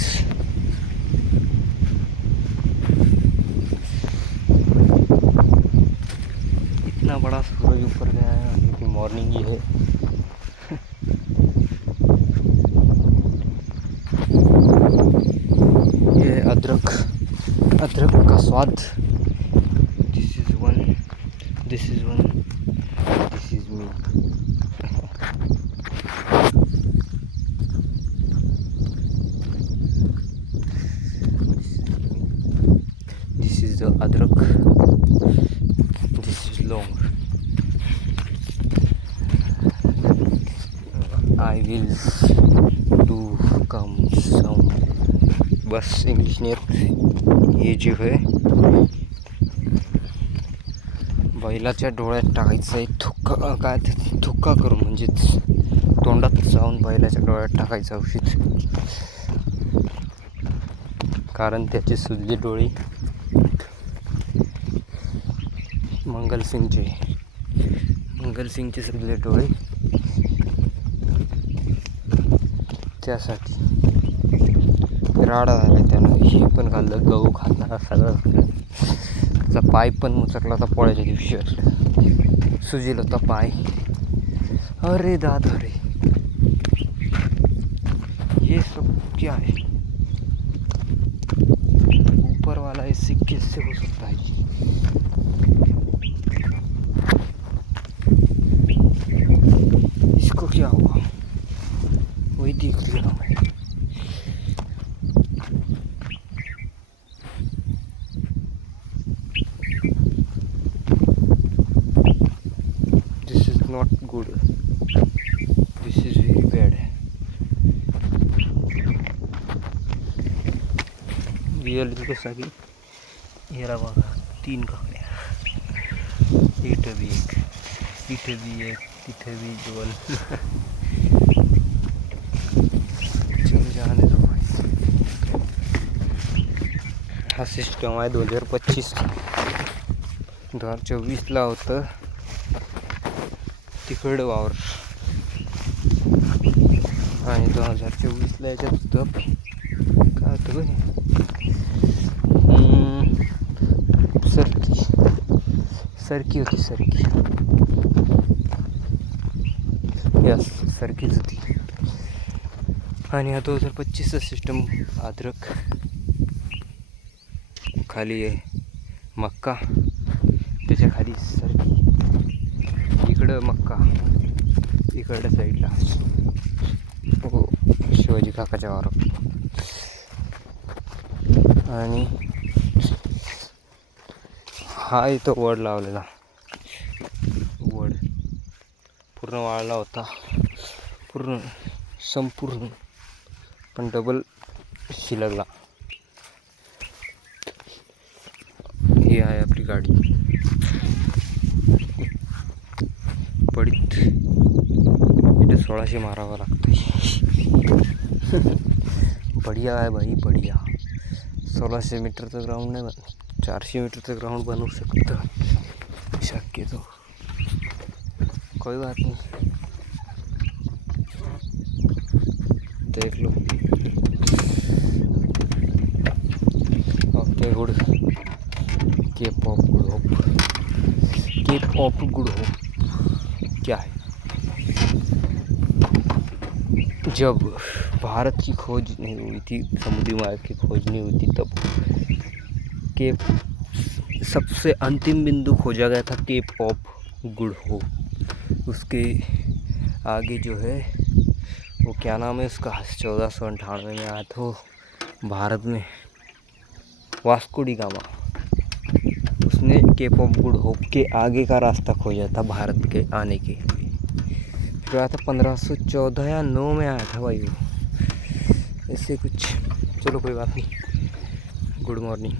Guys. इतना बड़ा सूरज ऊपर गया है, अभी की मॉर्निंग ही है। ये अदरक का स्वाद। This is one, this is one, this is me. This is the adrak. This is long. I will do come some. Bus English नाही, हे जे आहे बैलाच्या डोळ्यात टाकायचं आहे. थुक्का काय ते थुक्का करून, म्हणजेच तोंडात जाऊन बैलाच्या डोळ्यात टाकायचं औषध. कारण त्याचे सुजले डोळे मंगलसिंगचे सुजले डोळे, त्यासाठी राडा झाला त्यानं. हे पण खाल्लं, गहू खाल्ला, सगळं खाल्लं. त्याचा पाय पण मुचकला होता पोळ्याच्या दिवशी, असलं सुजेल होता पाय. अरे दादा रे, ये सब क्या है? ऊपर वाला ऐसे कैसे हो सकता है? इसको क्या हुआ? वही देख लिया मैं। This is not good, this is very bad. Really कसा की हेरा बघा, 3 काकड्या, इथं बी एक, तिथे बी एक, तिथे बी 2. चल जाने दो. हा सिस्टम आहे 2025. 2024ला होतं तिकडं वावर, आणि 2024ला याच्यात होतं काय होतं सरकी होती, सरकी. यस, सरकीच होती. आणि हा 2025चा सिस्टम. अद्रक खाली आहे, मक्का त्याच्या खाली सरकी, इकडं मक्का, इकडच्या साईडला हो शिवाजी काकाच्या वावर. आणि हा इथं वड लावलेला, वड पूर्ण वाळला होता, संपूर्ण, पण डबल शिलगला. ही आहे आपली गाडी. पडीत इथे 1600 मारावा लागतोय. बढिया आहे भाई, बढिया. 1600 मीटरचं ग्राउंड नाही, 400 मीटरचं ग्राउंड बनवू शकतं शक्यतो. कोई बात नहीं, देख लो. Okay good. Cape of good hope, cape of good hope क्या है? जब भारत की खोज नहीं हुई थी, समुद्री मार्ग की खोज नहीं हुई थी, तब केप सबसे अंतिम बिंदु खोजा गया था, केप ऑफ गुड होप. उसके आगे जो है वो क्या नाम है उसका, 1498 में आया था भारत में, वास्को डी गामा. उसने केप ऑफ गुड होप के आगे का रास्ता खोजा था भारत के आने के लिए. फिर आया था 1514 या 9 में आया था भाई वो, ऐसे कुछ. चलो कोई बात नहीं. Good morning.